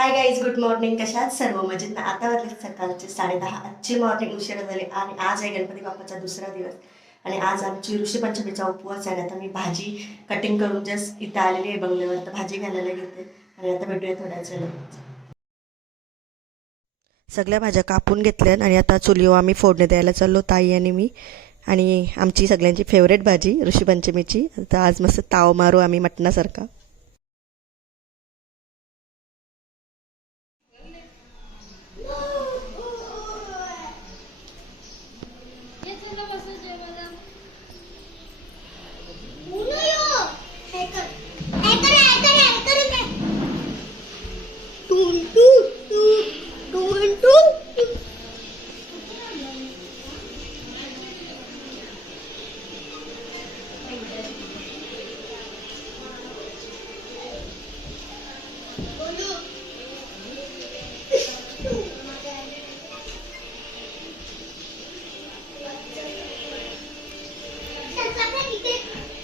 Hi guys, good morning. कशात सर्व मजेत ना? आता वाजले सकाळचे 10:30. आजची मॉर्निंग उशिरा झाली आणि आज आहे गणपती बाप्पाचा दुसरा दिवस आणि आज आमची ऋषीपंचमीचा उपवास आहे. आता मी भाजी कटिंग करून जस्ट इथं आलेली आहे बंगल्यावर. तर भाजी घालायला घेते आणि आता भेटूया थोड्याच वेळात. सगळ्या भाज्या कापून घेतल्या आणि आता चुलीवर आम्ही फोडणी द्यायला चाललो, ताई आणि मी. आणि आमची सगळ्यांची फेवरेट भाजी ऋषीपंचमीची. तर आज मस्त ताव मारू आम्ही मटणासारखा.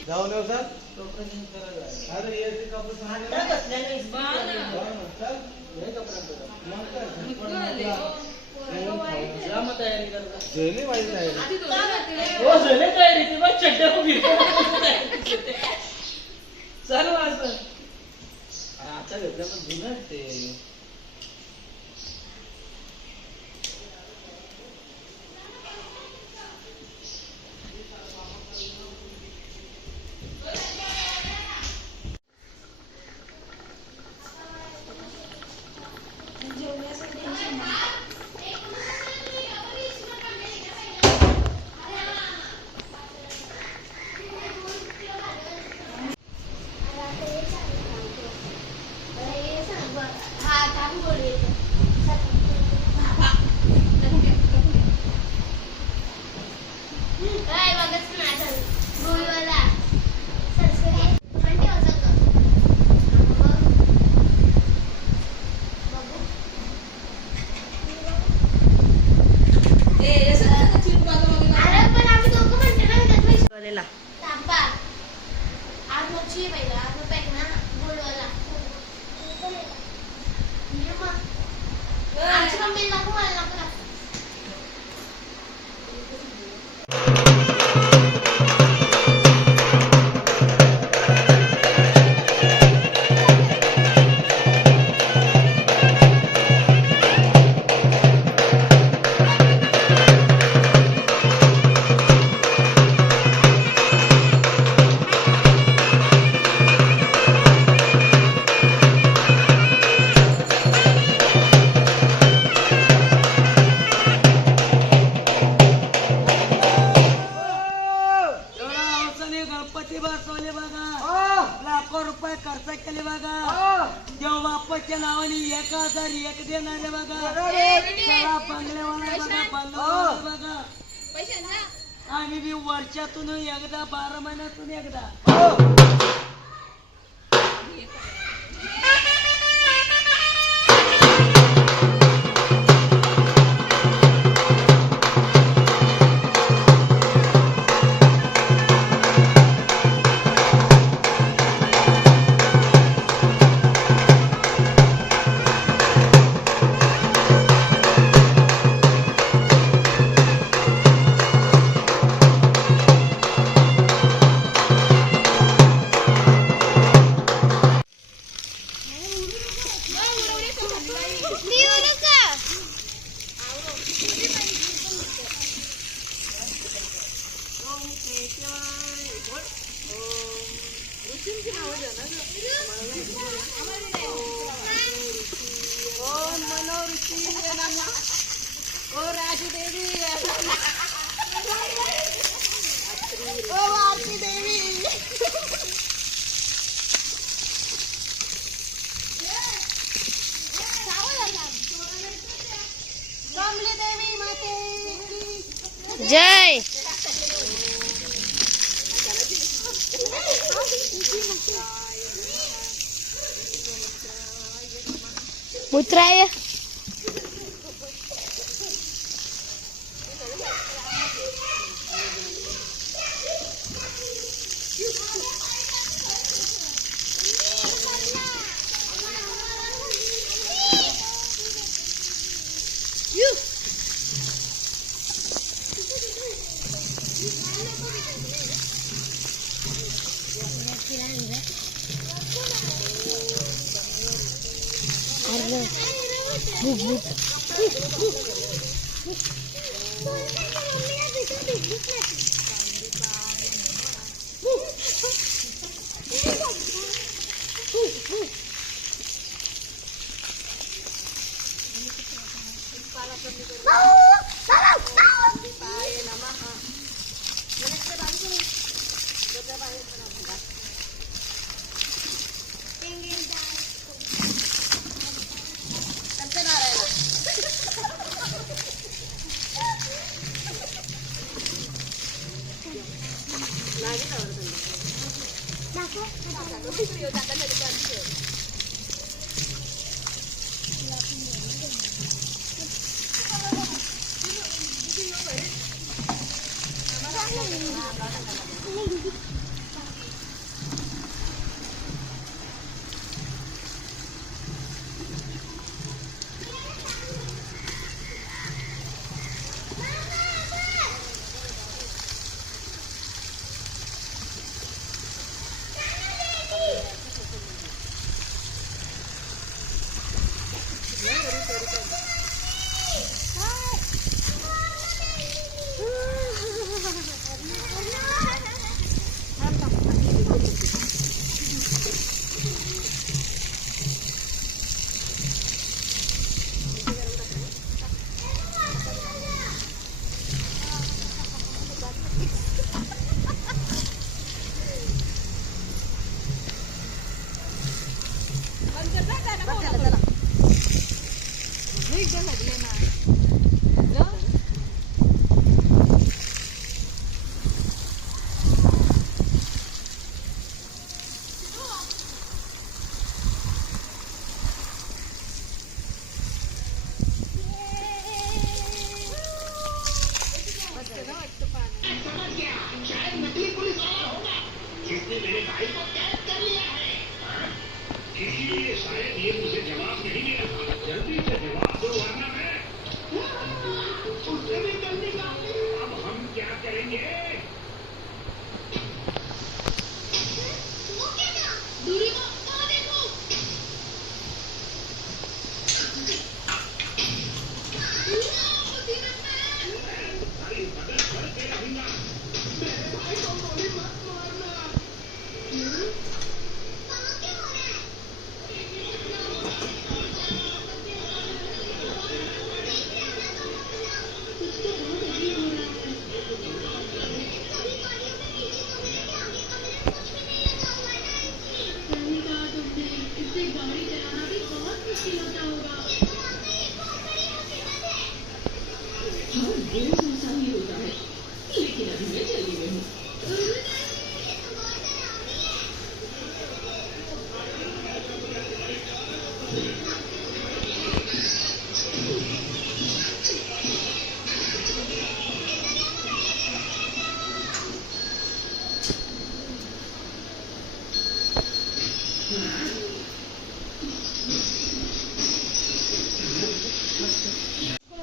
जाऊ नये सर अरे ये कपडे आता घेतलं पण जुनं ते ₹1,00,000 खर्च केले बघा. देव बाप्पाच्या नावाने 1,001 देणारे बघा. बंगल्यावाला बघा आम्ही बी वर्षातून एकदा 12 महिन्यातून एकदा. जय उतराय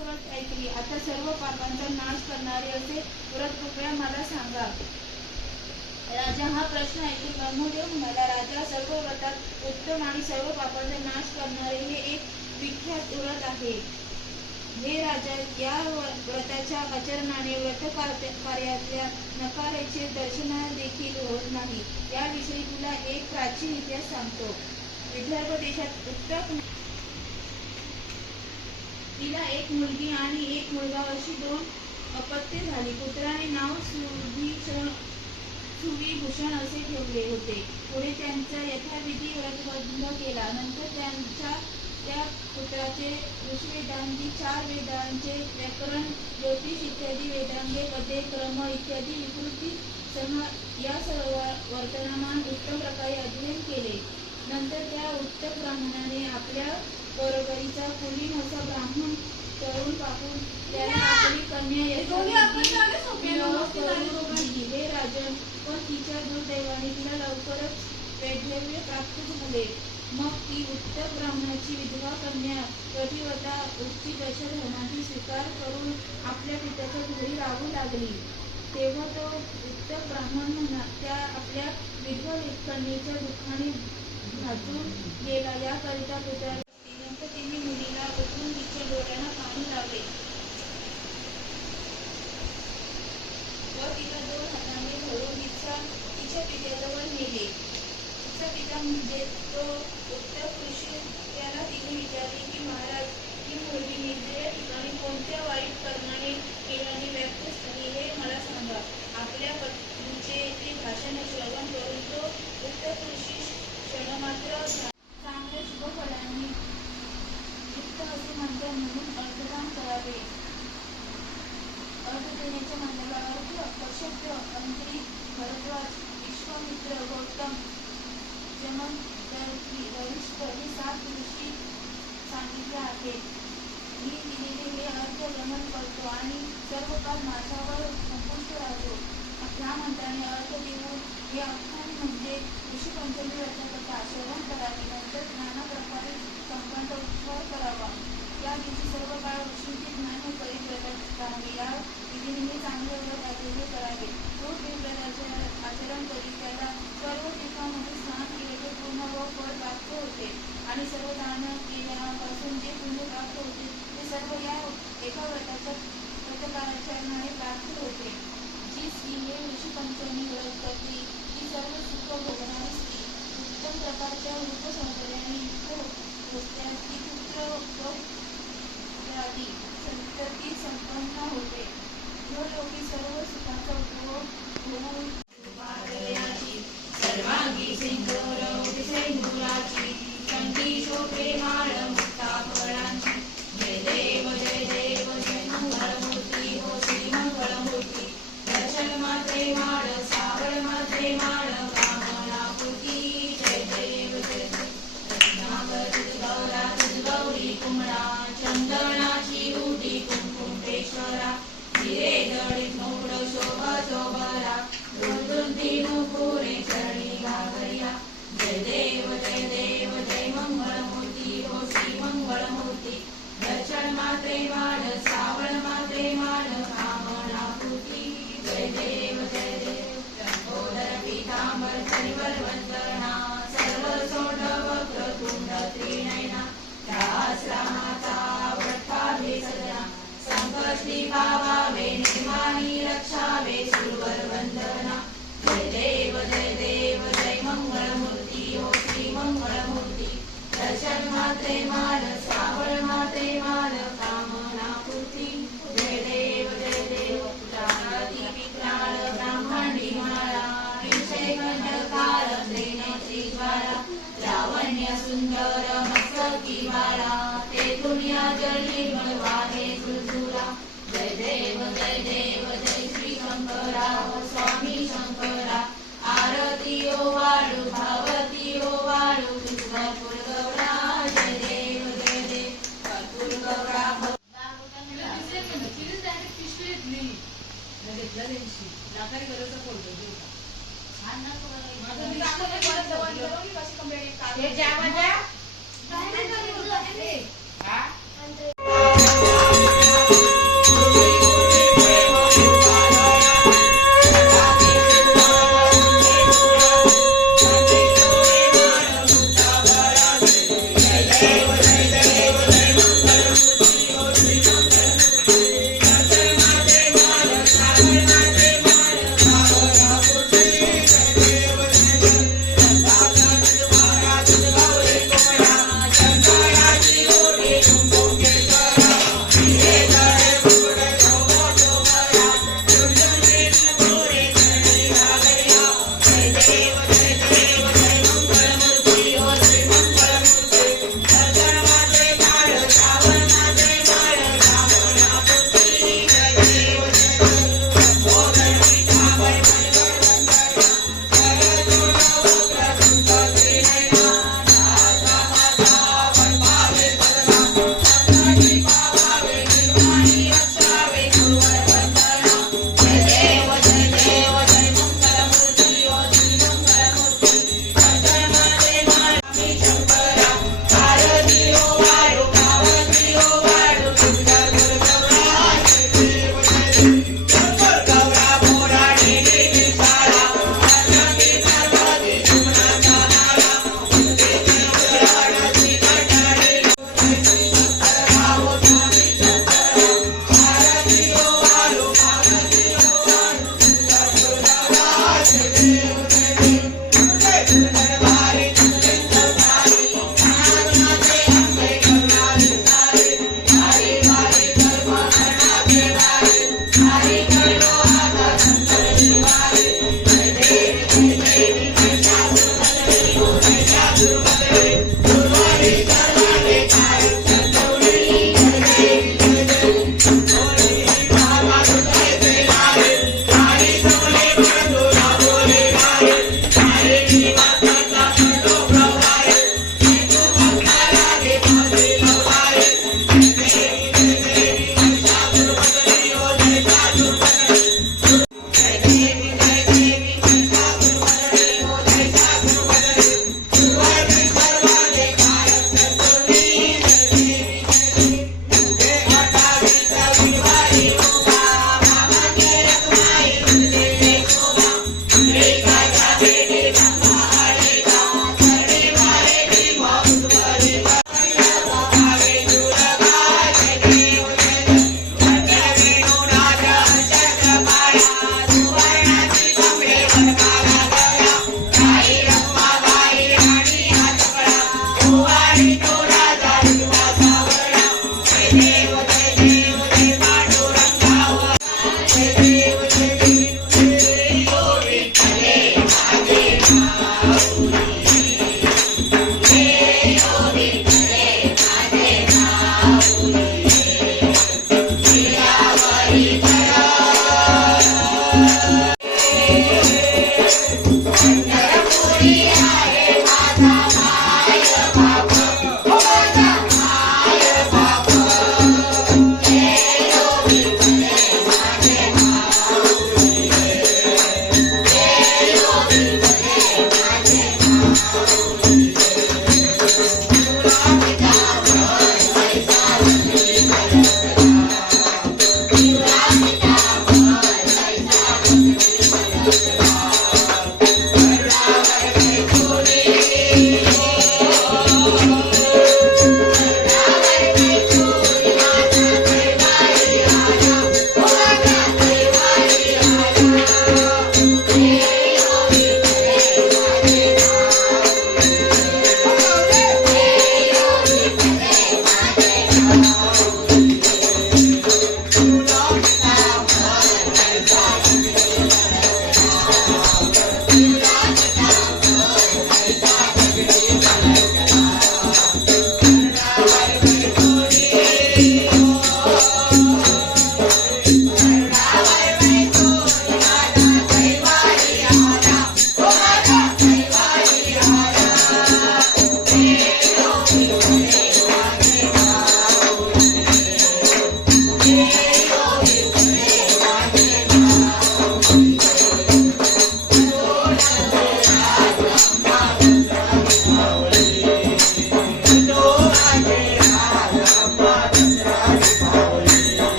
व्रत ऐकली. आता सर्व पापांचा नाश करणारे असे व्रत कृपया मला सांगा. राजा हा प्रश्न ऐकून ब्रह्मदेव म्हणाला, राजा, सर्व व्रतात उत्तम आणि सर्व पापांचा नाश करणारे हे एक विख्यात व्रत आहे. हे राजा, या व्रताच्या आचरणाने व्रतकार्यातल्या नकाराचे दर्शन देखील होत नाही. याविषयी तुला एक प्राचीन इतिहास सांगतो. विदर्भ देशात उत्तम तिला एक मुलगी आणि एक मुलगा अशी 2 अपत्ये झाली. पुत्राने नाव सुविभूषण असे ठेवले होते. पुढे त्यांचा यथाविधी व्रतबंध केला. नंतर त्या पुत्राचे ऋषिवेदांती 4 वेदांचे व्याकरण, ज्योतिष इत्यादी वेदांगे, पदे, क्रम इत्यादी विकृती सह या सर्व वर्तमान उत्तम प्रकारे अध्ययन केले. नंतर त्या उत्तम ब्राह्मणाने आपल्या बरोबरीचा कुलीन असा ब्राह्मण तरुण पाहून त्याला आपली कन्या दिली. हे राजन, पण तिच्या दुर्दैवाने तिला लवकरच वैधव्य प्राप्त झाले. मग ती उत्तम ब्राह्मणाची विधवा कन्या प्रतिव्रता उच्ची दशधनाची स्वीकार करून आपल्या पित्याच्या घरी राहू लागली. तेव्हा तो उत्तम ब्राह्मण त्या आपल्या विधवा कन्येच्या दुःखाने भाजून गेला. याकरिता पुत्राला म्हणून अर्धदान करावे. अर्ध देण्याच्या मंडळाला अर्ध, कश्यप, अंत्री, भरद्वाज, विश्वामित्र, गौतम, जमन, वरिष्ठ हे 7 ऋषी सांगितले आहेत. मी दिलेले हे अर्ध गमन करतो आणि सर्व काळ माझ्यावर संपुष्ट राहतो. ह्या मंत्राने अर्ध देऊन हे आख्यान म्हणजे ऋषी पंचमी व्रताकथा श्रवण करावी. नंतर नाना प्रकारे संतांचा उत्सव करावा. या दिवशी सर्व काळ ऋषींचे ज्ञान करीत व्रतात राहावे. या विधीने हे चांगले व्रत आचरले करावे. जो ते व्रत आचरण करीत त्याला सर्व तीर्थांमध्ये स्नान केले ते पूर्ण व फळ प्राप्त होते आणि सर्व दान केल्यापासून जे पुण्य प्राप्त होते ते सर्व या एका व्रताच्या व्रतकाराचरणाने प्राप्त होते. जी स्त्री हे ऋषी पंचमी व्रत करते ती सर्व सुख भोगणारी स्त्री. उत्तम प्रकारच्या रूप सौंदर्याने युक्त असल्यास ती पुत्र व पुत्रादी संतती संपन्न होते. व लोकी सर्व सुखाचा उपभोग होऊन सर्वांगी सिंदूर सिंदुराची कंठी शोभे माळ मुक्ता फळांची. जय देव जय मंगळमूर्ती हो श्री मंगळमूर्ती. दर्शन मात्रे माळ सावळ मात्रे माळ कामनापूर्ती. जय देव गौरा गौरी कुमळा चंदनाची उडी कुंकुमेश्वरा. हिरे जडित मोड शोभ शोभरा रुंदी नुपुरे चरणी घागरिया. जय देव जय मंगळमूर्ती हो श्री मंगळमूर्ती. दर्शन मात्रे माळ सावळ मात्रे माळ कामनापूर्ती. जय देव लंबोदर पीतांबर परिवर वंदना. सर्व सोड वक्र तुंड त्रिनयना. सहस्रामाचा वट्टा भेसजना. संकष्टी पावावे निर्माणी रक्षावे सुरवर वंदना. जय देव जय मंगळमूर्ती हो श्री मंगळमूर्ती. दर्शन मात्रे माळ सावळ मात्रे माळ कामनापूर्ती. जय देव प्राणाती विक्राळ ब्राह्मणी माळा. विषय कंडकार प्रेमाची ज्वाला. लावण्य सुंदर मस्तकी बाळा. ते दुनिया जली वाहे झुलझुला. जय देव जय श्री शंकरा हो स्वामी शंकरा. आरती ओ वाळू भावती ओ वाळू कर्पूर गौरा. जय देव कर्पूर गौरा. Thank you.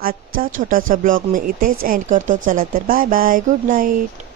आजचा छोटासा ब्लॉग मी इथेच एंड करतो. चला तर बाय बाय, गुड नाईट.